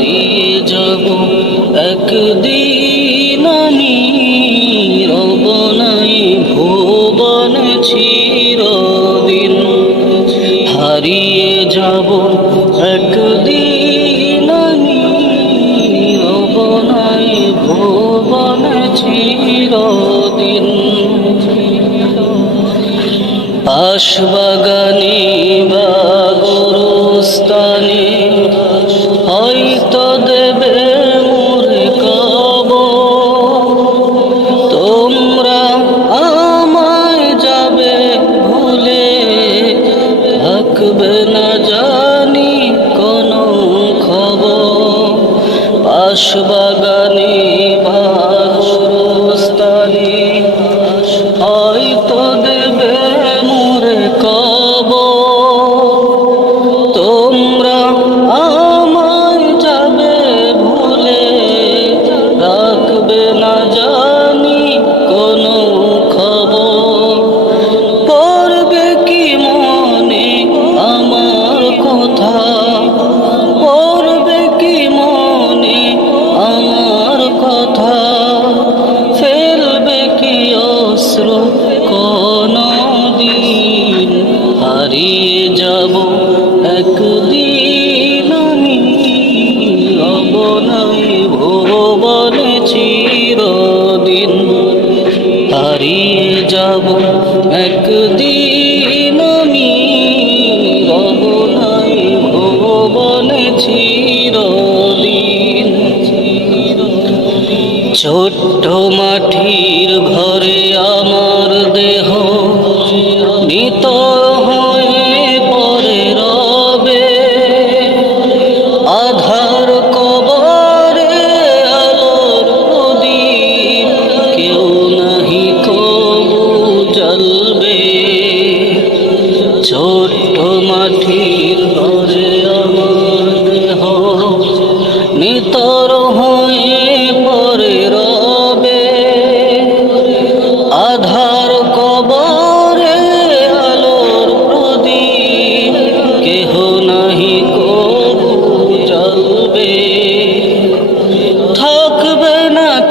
হারিয়ে যাব। একদিন আমি রব নাই, ভুবন চিরদিন হারিয়ে যাব। একদিন আমি রব নাই, ভুবন চিরদিন। আশবাগানে বা পাশবাগানে হারিয়ে যাব একদিন আমি। রব নাই ভুবনে চিরদিন হারিয়ে যাব একদিন আমি। রব নাই ভুবনে চিরদিন ছোট্ট মাটির ঘরে আমার পরে রবে। আধার কবরে আলোর প্রদীপ, কেহ নাহি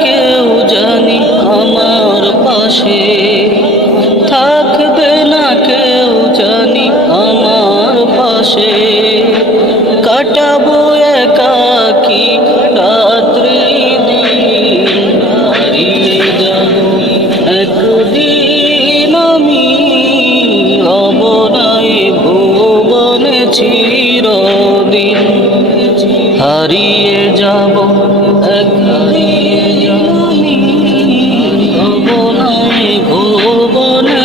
কেউ জানি আমার পাশে। কেউ আমার পাশে। কাটাবো হারিয়ে যাব আমি ভুবনে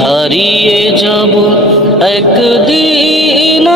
হারিয়ে যাব একদিন